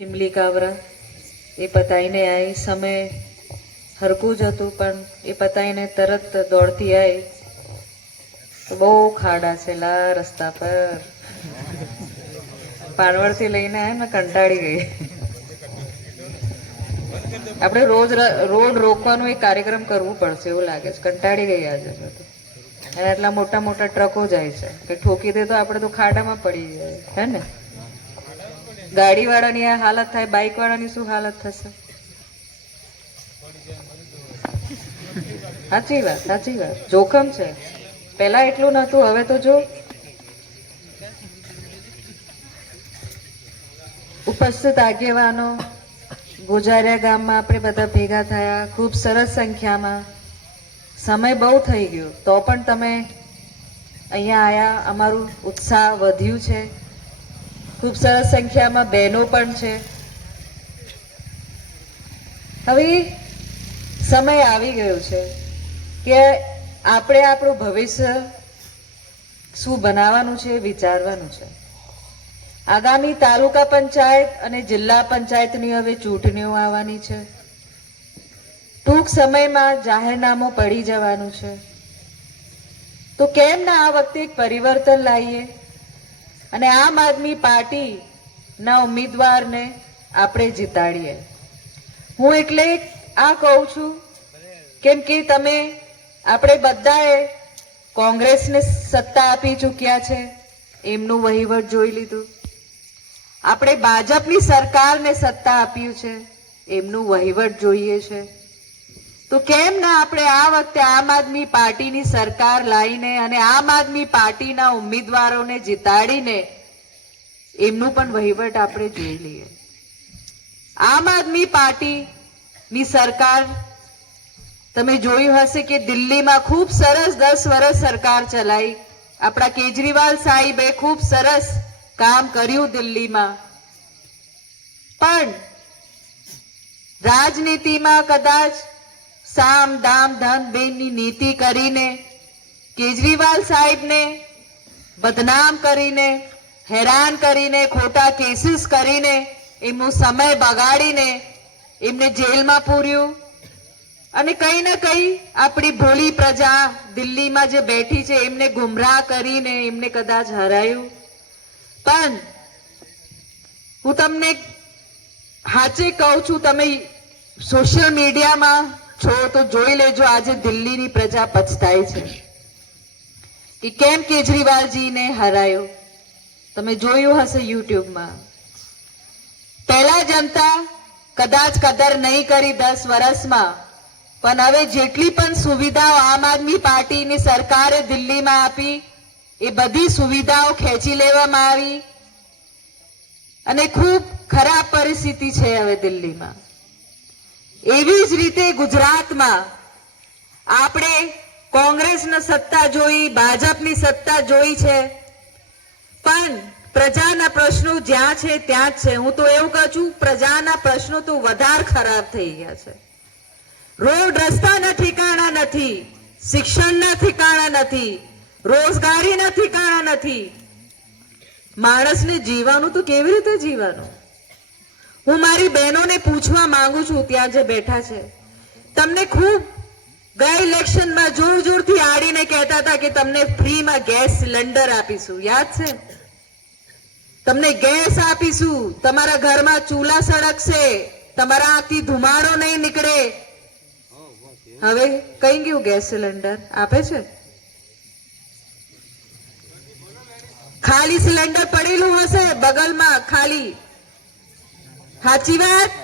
ચીમલી કાવરા એ પતાઈને આવી સમય હરકું જ હતું, પણ એ પતાઈને તરત દોડતી આવી તો બહુ ખાડા છે લા રસ્તા પર. પાનવડથી લઈને આવે ને કંટાળી ગઈ. આપણે રોજ રોડ રોકવાનો એક કાર્યક્રમ કરવું પડશે એવું લાગે છે. કંટાળી ગઈ આજે. અને આટલા મોટા મોટા ટ્રકો જાય છે. કે ઠોકી દે તો આપણે તો ખાડામાં પડી જાય. હે ને? ગાડી વાળાની આ હાલત થાય બાઇક વાળાની શું હાલત થશે? સાચી વાત સાચી વાત. જોખમ છે. પેલા એટલું નહોતું, હવે તો જો. ઉપસ્થિત આગેવાનો, ગુજારિયા ગામમાં આપણે બધા ભેગા થયા, ખૂબ સરસ સંખ્યામાં. સમય બહુ થઈ ગયો. તો પણ તમે અહીંયા આયા, અમારું ઉત્સાહ વધ્યું છે. ખૂબ સરસ સંખ્યામાં બહેનો પણ છે. હવે સમય આવી ગયો છે કે આપણે આપણું ભવિષ્ય શું બનાવવાનું છે વિચારવાનું છે. આગામી તાલુકા પંચાયત અને જિલ્લા પંચાયતની હવે ચૂંટણીઓ આવવાની છે. ટૂંક સમયમાં જાહેરનામું પડી જવાનું છે. તો કેમ ના આ વખતે એક પરિવર્તન લાવીએ? અને આમ આદમી પાર્ટીના ઉમેદવારને આપણે જીતાડીએ. હું એટલે આ કહું છું, કેમ કે તમે આપણે બધાએ કોંગ્રેસને સત્તા આપી ચૂક્યા છે, એમનું વહીવટ જોઈ લીધું. આપણે ભાજપની સરકારને સત્તા આપ્યું છે, એમનું વહીવટ જોઈએ છે. તો કેમ ના આપણે આ વખતે આમ આદમી પાર્ટીની સરકાર લાવીને અને આમ આદમી પાર્ટીના ઉમેદવારોને જીતાડીને એમનું પણ વહીવટ આપણે જોઈ લઈએ. આમ આદમી પાર્ટીની સરકાર, તમે જોયું હશે કે દિલ્હીમાં ખૂબ સરસ દસ વર્ષ સરકાર ચલાવી આપણા કેજરીવાલ સાહેબે ખૂબ સરસ કામ કર્યું દિલ્હીમાં. પણ રાજનીતિમાં કદાચ સામ દામ ધન બેનની નીતિ કરીને, કેજરીવાલ સાહેબને બદનામ કરીને, હેરાન કરીને, ખોટા કેસીસ કરીને એમનો સમય બગાડીને એમને જેલમાં પૂર્યું. અને કંઈ ને કંઈ આપણી ભોળી પ્રજા દિલ્હીમાં જે બેઠી છે, એમને ગુમરાહ કરીને એમને કદાચ હરાયું. પણ હું તમને હાચે કહું છું, તમે સોશિયલ મીડિયામાં છો તો જોઈ લેજો આજે દિલ્હીની પ્રજા પછતાય છે. કે કેમ કેજરીવાલજીને હરાયો? તમે જોયું હશે યુટ્યુબમાં. પહેલા જનતા કદાચ કદર નહીં કરી દસ વર્ષમાં પણ હવે જેટલી પણ સુવિધાઓ આમ આદમી પાર્ટીની સરકારે દિલ્હીમાં આપી, એ બધી સુવિધાઓ ખેંચી લેવામાં આવી. અને ખૂબ ખરાબ પરિસ્થિતિ છે હવે દિલ્હીમાં. એવી જ રીતે ગુજરાતમાં આપણે કોંગ્રેસની સત્તા જોઈ, ભાજપની સત્તા જોઈ છે. પણ પ્રજાના પ્રશ્નો જ્યાં છે ત્યાં જ છે. હું તો એવું કહું છું, પ્રજાના પ્રશ્નો તો વધારે ખરાબ થઈ ગયા છે. રોડ રસ્તાના ઠેકાણા નથી, શિક્ષણના ઠેકાણા નથી, રોજગારીના ઠેકાણા નથી. માણસને જીવવાનું તો કેવી રીતે જીવવાનું? હું મારી બહેનોને પૂછવા માંગુ છું ત્યાં જે બેઠા છે. તમને ખૂબ ગયા ઇલેક્શનમાં જોર જોરથી આડીને કહેતા હતા કે તમને ફ્રીમાં ગેસ સિલિન્ડર આપીશું. યાદ છે? તમને ગેસ આપીશું. તમારા ઘરમાં ચૂલા સળગશે. તમારા આથી ધુમાડો નહીં નીકળે. હવે કઈ ગયું ગેસ સિલિન્ડર? આપે છે? ખાલી સિલિન્ડર પડેલું હશે બગલમાં, ખાલી. સાચી વાત